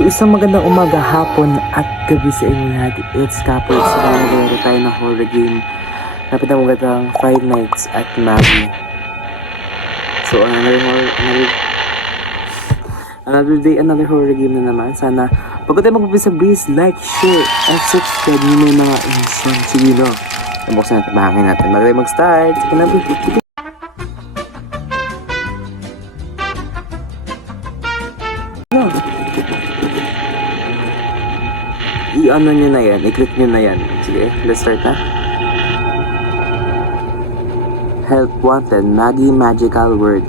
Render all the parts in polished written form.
So isang magandang umaga, hapon at gabi sa inyo lahat. It's Capo. It's naglalaro tayo ng horror game. Napit ang magandang Five Nights at Maggie. So another day, another horror game na naman. Sana pag tayo magpapisa, please like, share, and subscribe nyo may mga insan. Sige no, nabuksan natin, bahangin natin. Bago tayo mag-start, i-ano nyo na yan, i-click nyo na yan. Sige, let's start na. Help wanted, Maggie magical word.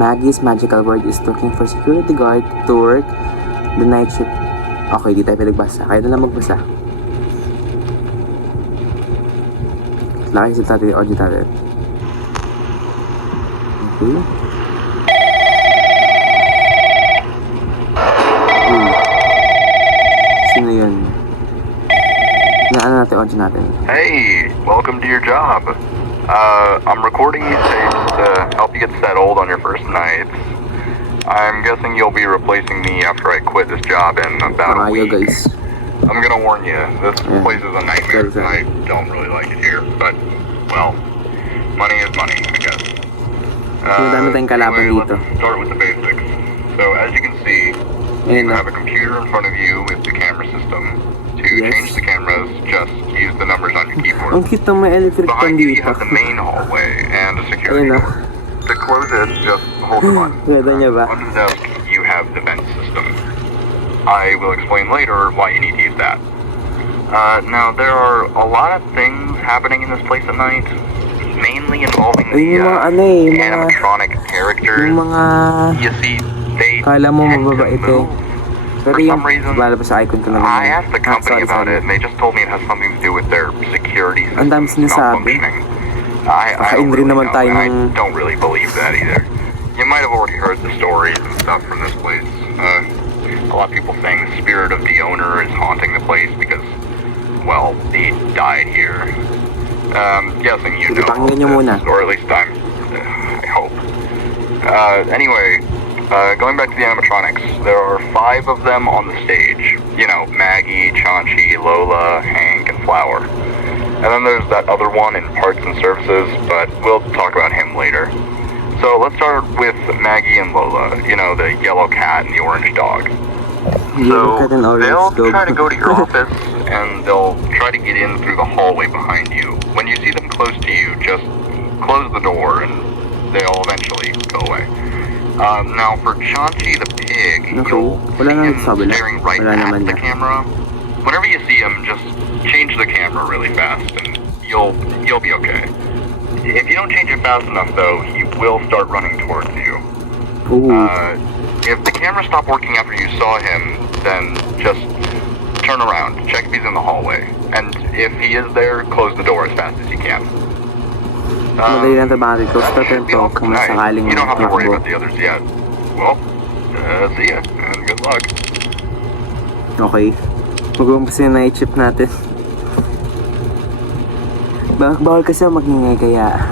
Maggie's magical word is looking for security guard to work the night shift. Okay, di tayo pinagbasa. Kaya na lang magbasa. Laki sa tayo yung audio natin. Okay. Sino yun? Naano natin audio natin? Hey, welcome to your job. I'm recording these tapes to help you get settled on your first nights. I'm guessing you'll be replacing me after I quit this job in about a week. Guys. I'm gonna warn you, this place is a nightmare. Sorry. I don't really like it here, but, well, money is money, I guess. Madami tayong kalaban dito. Let's start with the basics. So, as you can see, you have a computer in front of you with the camera system. To change the cameras, just use the numbers on your keyboard. Ang cute ng may electric fan Behind you, you dito. have the main hallway and a security Ayun na. door. To close it, just hold the button. Ganda niya ba? Under the desk, you have the vent system. I will explain later why you need to use that. Now, there are a lot of things happening in this place at night, mainly involving the Yung mga ano eh, yung mga, animatronic characters. yung mga You see, they kala mo tend to mababait eh. move. Pero For yung some reason, wala pa sa icon ko na I asked the company about sorry. it, and they just told me it has something to do with their security Ang dami systems sinasabi. malfunctioning. I Kakain don't rin really naman know, tayo and I ng- don't really believe that either. You might have already heard the stories and stuff from this place. A lot of people saying the spirit of the owner is haunting the place because, well, he died here. Guessing you Sige, know pakinggan nyo muna. this, or at least I hope. Anyway, going back to the animatronics, there are 5 of them on the stage. You know, Maggie, Chaunchi, Lola, Hank, and Flower. And then there's that other one in parts and services, but we'll talk about him later. So let's start with Maggie and Lola, you know, the yellow cat and the orange dog. Yellow So cat and orange they'll dog. try to go to your office and they'll try to get in through the hallway behind you. When you see them close to you, just close the door and they'll eventually go away. Now for Chaunchi the pig, Okay. you'll Wala see nang him sabi na. staring right Wala at naman the na. camera. Whenever you see him, just change the camera really fast and you'll be okay. If you don't change it fast enough though, he will start running towards you. Ooh. If the camera stopped working after you saw him, then just turn around, check if he's in the hallway. And if he is there, close the door as fast as you can. Madali lang tabari ko. That Start should be all for kung tonight. sakaling You don't have to worry makbo. about the others yet. Well, see ya, and good luck. Okay. Mag-umpisa yung night shift natin. Bawal kasi ako magingay kaya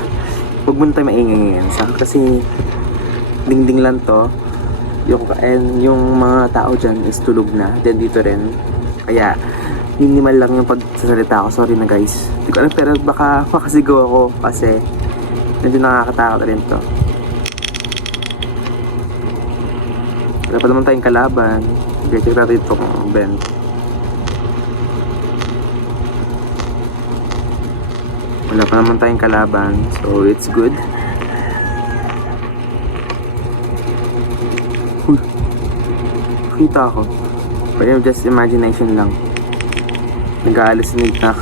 huwag muna tayo maingay ngayon. Kasi dingding lang to. Yung mga tao dyan is tulog na. Then dito rin. Kaya minimal lang yung pagsasalita ko. Sorry na guys. Hindi ko alam pero baka makasigaw ako kasi medyo nakakatakot rin to. Wala pa naman tayong kalaban. Okay, check natin itong vent. Wala pa naman tayong kalaban, so it's good. Uy, kita ako. Pero just imagination lang. Nag-hallucinate na.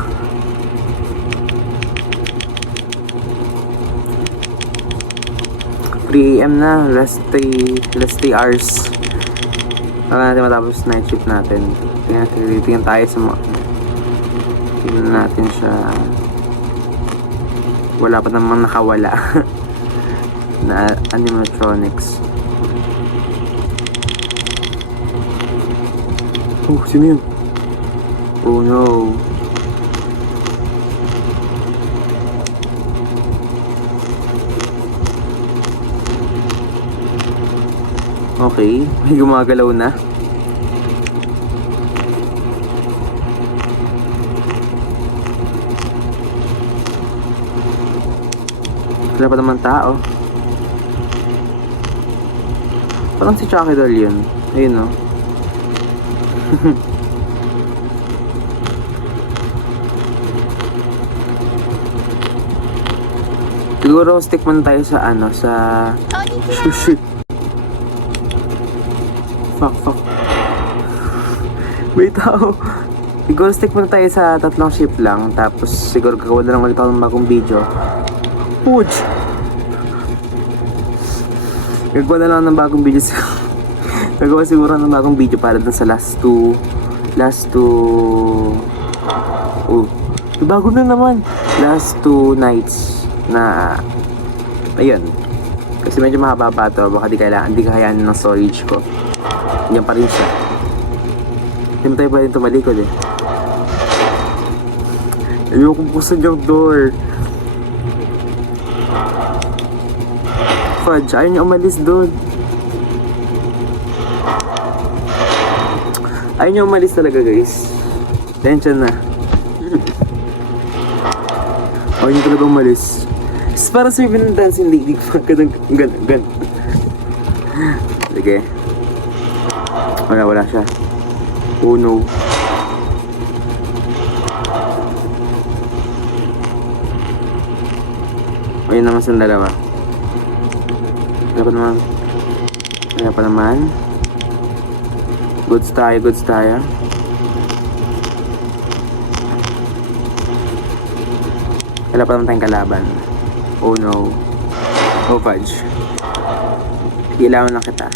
AM na, last 3 hours. Para natin matapos night shift natin. Tingnan tayo sa mga. Tingnan natin siya. Wala pa namang nakawala na animatronics. Oh, sino yun? Oh no. Okay, may gumagalaw na. Wala pa naman tao. Parang si Chucky doll yun. Ayun no. Siguro stick man tayo sa ano, sa... Shit. Fuck. May tao. Siguro stick muna tayo sa tatlong ship lang. Tapos siguro gagawa na lang ulit ako ng bagong video. Puj! Gagawa na lang ng bagong video. Gagawa siguro ng bagong video para dun sa last two. Oh, bago na naman. Last 2 nights na ayun. Kasi medyo mahaba pa to. Baka di kayanin ng storage ko. Yan pa rin siya. Hindi mo tayo pwedeng tumalikod eh. Ayokong pusan yung door. Fudge, ayaw niya umalis doon. Ayaw niya umalis talaga guys. Tension na. Ayaw niya talaga umalis. It's para sa yung dancing lady. Gan. Sige. Wala siya. Oh no. Ayun naman sa dalawa. Wala pa naman. Goods tayo. Wala pa naman tayong kalaban. Oh no. Oh fudge. Ilawan na kita.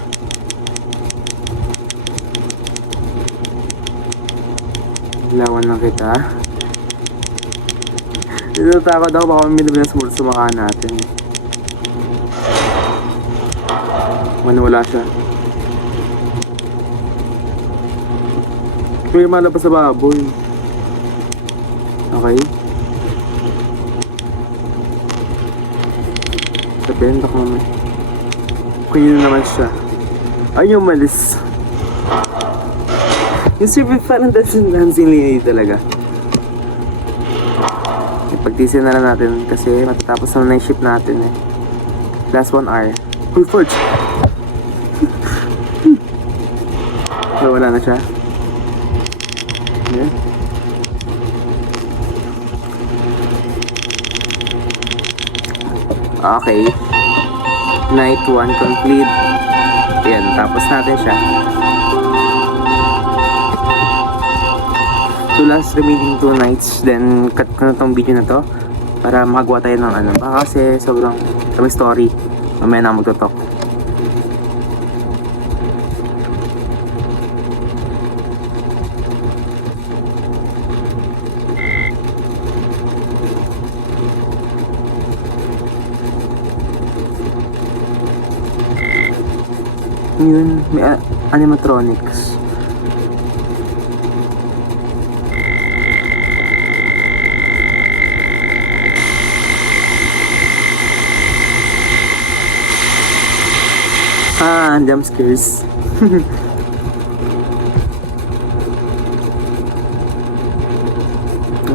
Natatakot ako baka may labi na sumakaan natin. Wala siya. May malabas sa baboy. Okay. Sabihin ko mamay. Kunin na naman siya. Ayaw umalis. Yung super parang dancing lady talaga. Ipagtisin na lang natin kasi matatapos na yung ship natin eh. Last 1 hour. Uy, Forge! Wala na siya. Yeah. Okay. Night 1 complete. Ayan, tapos natin siya. So last remaining 2 nights, then cut ko na tong video na to para magawa tayo ng ano. Baka kasi sobrang may story. Mamaya na magtotalk. Yun, may animatronics. Jump scares.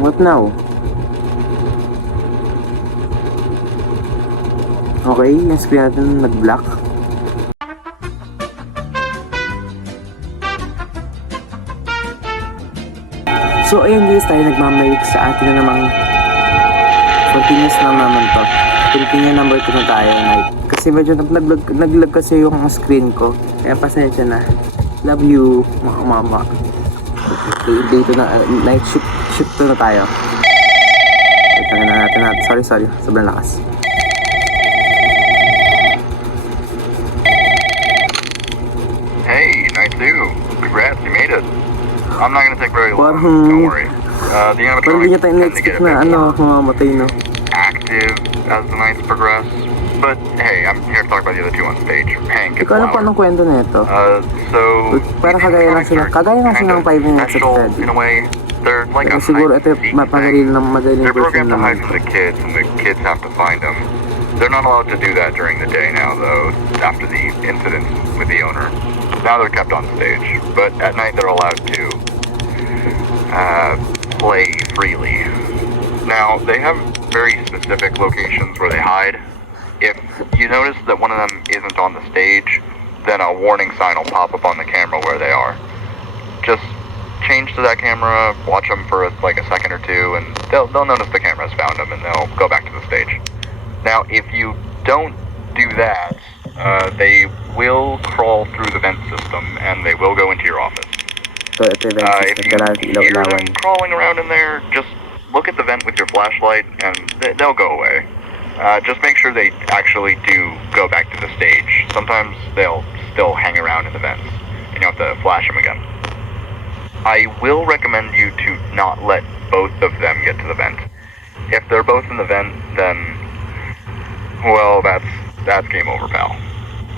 What now? Okay, yung screen natin nag-black. So ayun guys, tayo nagmamalik sa atin na namang continuous na naman to. Continue number 2 na tayo, night. Kasi medyo naglag kasi yung screen ko. Kaya pasensya na. Love you, mga mama. Day to na, night shift to na tayo. Wait, na natin. Sorry. Sobrang lakas. Hey, night 2. Congrats, you made it. I'm not gonna take very long, don't worry. The Parang hindi niya animatronics tayo tend to na-expect get a na bit more mamamatay, no? active as the nights progress. But hey, I'm here to talk about the other 2 on stage. Hank and Ikaw alam po Flower. anong kwento na ito? So Parang the kagaya lang animatronics silang are 5 minutes of special Freddy. in a way. They're like a Siguro ito hide-and-seek mapagaling thing. ng madaling They're version programmed to hide naman. from the kids, and the kids have to find them. They're not allowed to do that during the day now, though, after the incident with the owner. Now they're kept on stage, but at night they're allowed to play freely. Now, they have very specific locations where they hide. if you notice that one of them isn't on the stage, then a warning sign will pop up on the camera where they are. Just change to that camera, watch them for like a second or two, and they'll notice the camera's found them, and they'll go back to the stage. Now, if you don't do that, they will crawl through the vent system, and they will go into your office. So, ito yung vent If system. you Kailangan hear them ilaw-ilawan. crawling around in there, just look at the vent with your flashlight, and they'll go away. Just make sure they actually do go back to the stage. Sometimes they'll still hang around in the vents, and you have to flash them again. I will recommend you to not let both of them get to the vent. If they're both in the vent, then, well, that's game over, pal.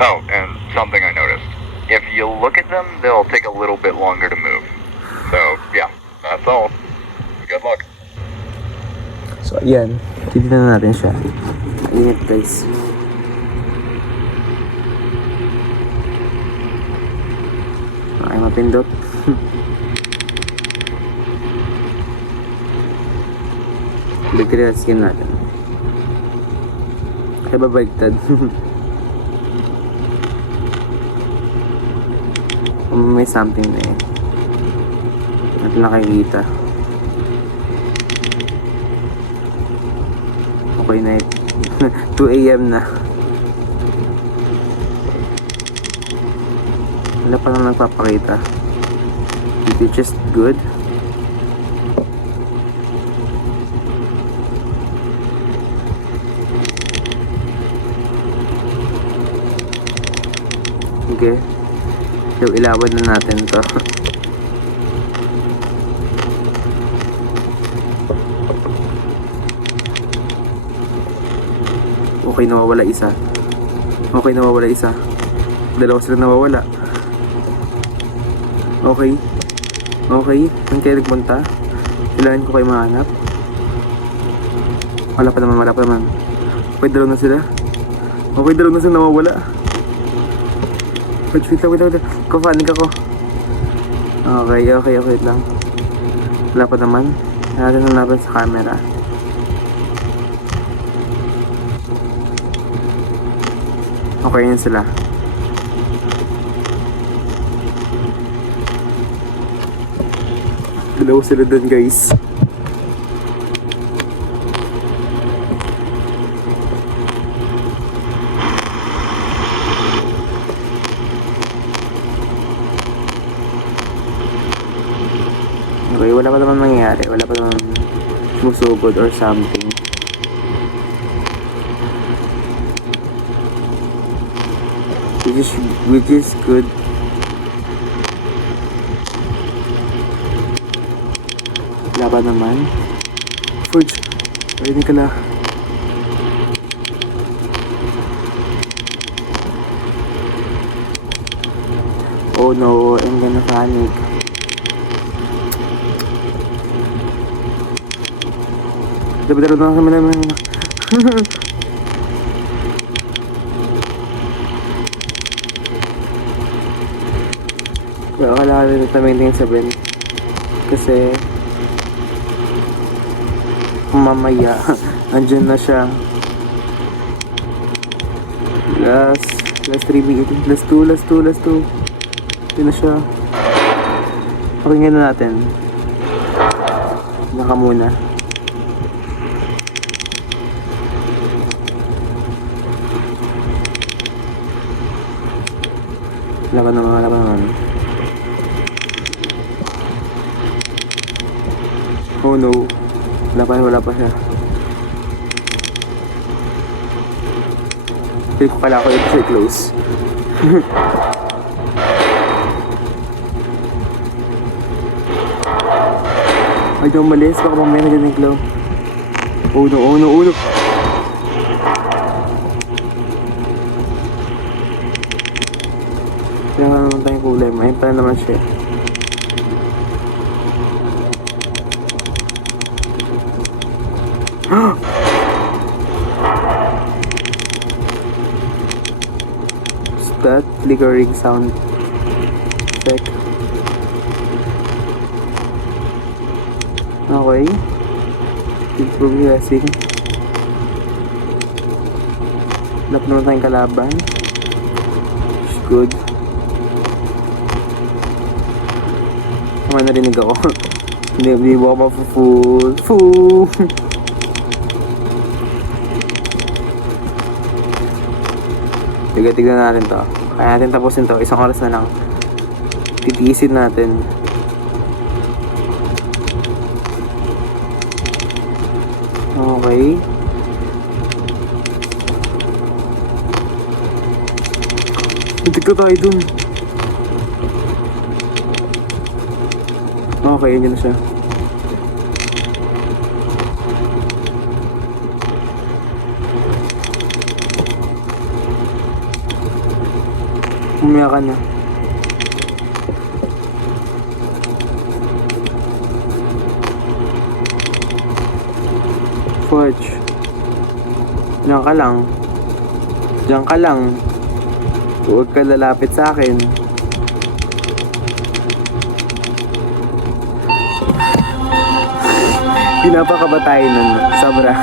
Oh, and something I noticed. If you look at them, they'll take a little bit longer to move. So, yeah, that's all. Good luck. So, ayan. Titignan natin siya. Ingat, guys. Okay, mapindot. Bigyan skin natin. Kaya babagtad. May something na eh. Natin nakikita. Okay na 2 AM na. Wala pa lang nagpapakita. It's just good. Okay. So, ilawan na natin to. Okay, nawawala isa. Okay, nawawala isa. Dalawa sila nawawala. Okay. Okay. Ang kaya nagpunta? Kailangan ko kayo mahanap. Wala pa naman, wala pa naman. Okay, dalawa na sila. Okay, dalawa na sila nawawala. Wait lang. Kufanig ako. Okay, wait lang. Wala pa naman. Natin hanapin sa camera. Okay, yun sila. Dalawa sila dun, guys. Okay, wala pa naman mangyayari. Wala pa naman sumusugod or something. Which is good. Wala pa naman. Forge, pwede ka lang. Oh no, I'm gonna panic. Dapat na kami naman. Kaya kailangan nito tumingin sa Ben. Kasi mamaya andyan na siya. Last 3 minutes. Last 2. Ito na siya. Pakinggan na natin. Naka muna. Wala pa naman. Oh no. Wala pa siya. Hindi ko pala ako ito close. Ay, don't malis. Baka mamaya na dyan yung glow. Oh no. Kaya nga naman tayong kulay. Ayun pala naman siya. That flickering sound check. Okay. Keep progressing. Lap naman tayong kalaban. It's good. Tama, narinig ako. Hindi mo ako mafu-fool. Fool! Tignan natin to. Kaya natin tapusin to. Isang oras na lang. Titiisin natin. Okay. Hindi ka tayo dun. Okay, yun na siya. Umaya ka na. Forge. Diyan ka lang. Diyan ka lang. Huwag ka lalapit sa akin. Pinapakaba tayo nun. Sobra.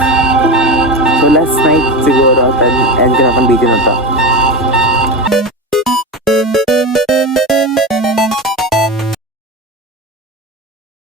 So last night siguro, end ko na itong video na to.